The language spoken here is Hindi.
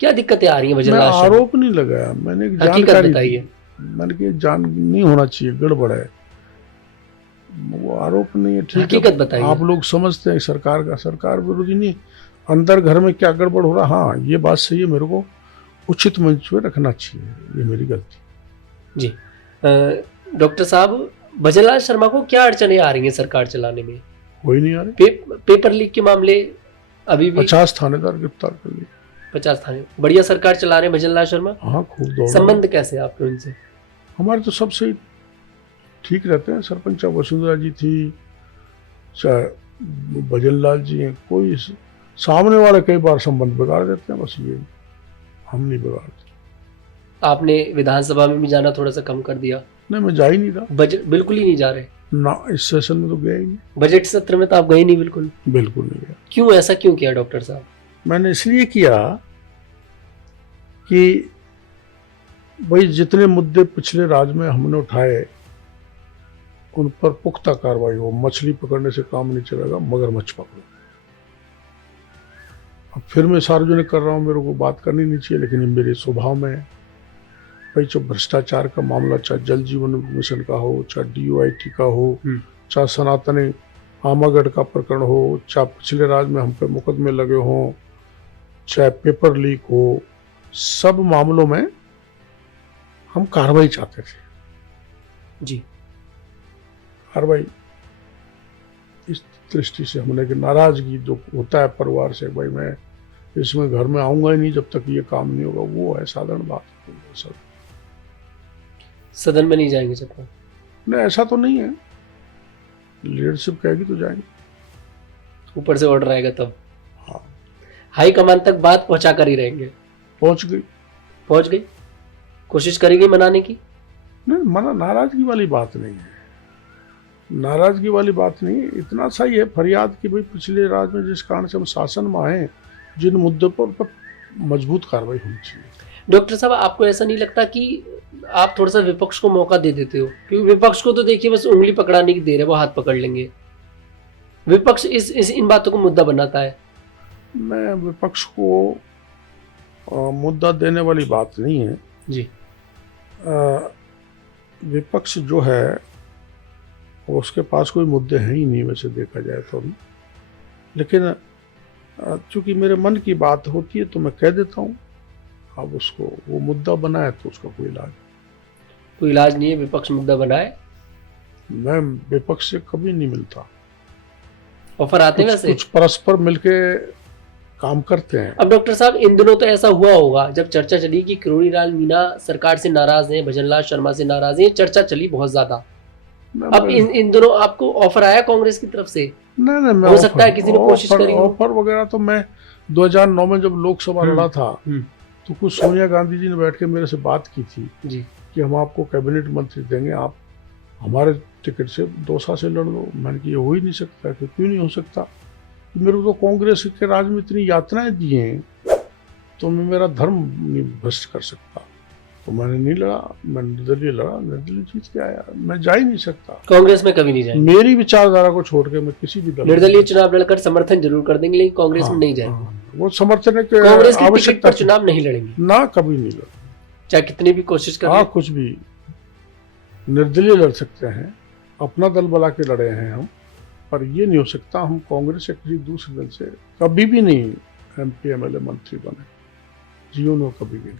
क्या दिक्कतें आ रही हैं मैं भजनलाल शर्मा? आरोप नहीं लगाया, मैंने एक हकीकत जानकारी दी। बताइए। मैंने कि जान नहीं होना चाहिए, गड़बड़ है। वो आरोप नहीं है, ठीक है। हकीकत बताइए। आप लोग समझते हैं सरकार का, सरकार विरोधी नहीं, अंदर घर में क्या गड़बड़ हो रहा, हाँ ये बात सही है, मेरे को उचित मंच पे रखना चाहिए, ये मेरी गलती। जी। डॉक्टर साहब, भजनलाल शर्मा को क्या अड़चनें आ रही हैं सरकार चलाने में? कोई नहीं आ रहे। पेपर लीक के मामले अभी भी 50 थानेदार गिरफ्तार कर लिए। 50 थाने, बढ़िया सरकार चला रहे हैं भजनलाल शर्मा। हाँ, खूब दौड़ रहे हैं। संबंध कैसे है आपके उनसे? हमारे तो सबसे ठीक रहते हैं। सरपंच चाहे वसुंधरा जी थी, चाहे भजनलाल जी हैं, कोई सामने वाले कई बार संबंध बिगाड़ देते हैं, बस ये हम नहीं बिगाड़ते। आपने विधानसभा में भी जाना थोड़ा सा कम कर दिया। नहीं, मैं जा ही नहीं रहा। बजट बिल्कुल ही नहीं जा रहे? ना, इस सेशन में तो गया ही नहीं। बजट सत्र में तो आप गए नहीं बिल्कुल? बिल्कुल नहीं गया। क्यों, ऐसा क्यों किया डॉक्टर साहब? मैंने इसलिए किया कि भाई जितने मुद्दे पिछले राज में हमने उठाए उन पर पुख्ता कार्रवाई हो। मछली पकड़ने से काम नहीं चलेगा, मगरमच्छ पकड़ो। अब फिर मैं सार्वजनिक कर रहा हूँ, मेरे को बात करनी नहीं चाहिए, लेकिन ये मेरे स्वभाव में है। भाई जो भ्रष्टाचार का मामला, चाहे जल जीवन मिशन का हो, चाहे DOIT का हो, चाहे सनातनी आमागढ़ का प्रकरण हो, चाहे पिछले राज में हम पे मुकदमे लगे हों, चाहे पेपर लीक हो, सब मामलों में हम कार्रवाई चाहते थे। जी। कार्रवाई इस दृष्टि से हमने कि नाराजगी जो होता है परिवार से, भाई मैं इसमें घर में आऊंगा ही नहीं जब तक ये काम नहीं होगा, वो है साधारण बात। सर सदन में नहीं जाएंगे जब तक? नहीं, ऐसा तो नहीं है, लीडरशिप कहेगी तो जाएंगे। ऊपर से ऑर्डर आएगा तब? हाँ, हाईकमान तक बात पहुंचा कर ही रहेंगे? पहुंच गई। पहुंच गई? कोशिश करेंगे मनाने की? नहीं, मना नाराजगी वाली बात नहीं है, नाराजगी वाली बात नहीं है। इतना सही है फरियाद कि भाई पिछले राज में जिस कारण से हम शासन में आए, जिन मुद्दों पर उन पर मजबूत कार्रवाई होनी चाहिए। डॉक्टर साहब, आपको ऐसा नहीं लगता कि आप थोड़ा सा विपक्ष को मौका दे देते हो? क्योंकि विपक्ष को तो देखिए बस उंगली पकड़ाने की देर है, वो हाथ पकड़ लेंगे। विपक्ष इस इन बातों को मुद्दा बनाता है। मैं विपक्ष को मुद्दा देने वाली बात नहीं है जी। विपक्ष जो है उसके पास कोई मुद्दे हैं ही नहीं, वैसे देखा जाए तो अभी। लेकिन चूंकि मेरे मन की बात होती है तो मैं कह देता हूँ। अब उसको वो मुद्दा बनाए तो उसका कोई इलाज नहीं है, विपक्ष मुद्दा बनाए। मैं विपक्ष से कभी नहीं मिलता। ऑफर आते हैं वैसे? कुछ परस्पर मिलके काम करते हैं। अब डॉक्टर साहब, इन दिनों तो ऐसा हुआ होगा जब चर्चा चली कि किरोड़ीलाल मीणा सरकार से नाराज हैं, भजनलाल शर्मा से नाराज हैं, चर्चा चली बहुत ज्यादा। अब इन दिनों आपको ऑफर आया कांग्रेस की तरफ से? नहीं, मैं हो सकता है किसी ने कोशिश करी हो। ऑफर वगैरह तो मैं 2009 में जब लोकसभा लड़ा था तो कुछ सोनिया गांधी जी ने बैठ के मेरे से बात की थी जी कि हम आपको कैबिनेट मंत्री देंगे, आप हमारे टिकट से दौसा से लड़ लो। मैंने कि ये हो ही नहीं सकता। कि क्यों नहीं हो सकता? मेरे को तो कांग्रेस के राज में इतनी यातनाएं दी हैं तो मैं मेरा धर्म नहीं भ्रष्ट कर सकता। तो मैंने नहीं लड़ा, मैं निर्दलीय लड़ा, निर्दलीय जीत के आया। मैं जा ही नहीं सकता कांग्रेस में, कभी नहीं जाएंगे। मेरी विचारधारा को छोड़ के मैं किसी भी दल निर्दलीय चुनाव लड़कर समर्थन जरूर कर देंगे, लेकिन कांग्रेस में नहीं जाएंगे। वो समर्थन कांग्रेस की टिकट पर चुनाव नहीं लड़ेंगे ना, कभी नहीं लड़ा, चाहे कितनी भी कोशिश कर। हाँ, कुछ भी। निर्दलीय लड़ सकते हैं, अपना दल बना के लड़े हैं हम, पर ये नहीं हो सकता हम कांग्रेस या किसी दूसरे दल से कभी भी नहीं MP MLA मंत्री बने, जीवन में कभी भी नहीं।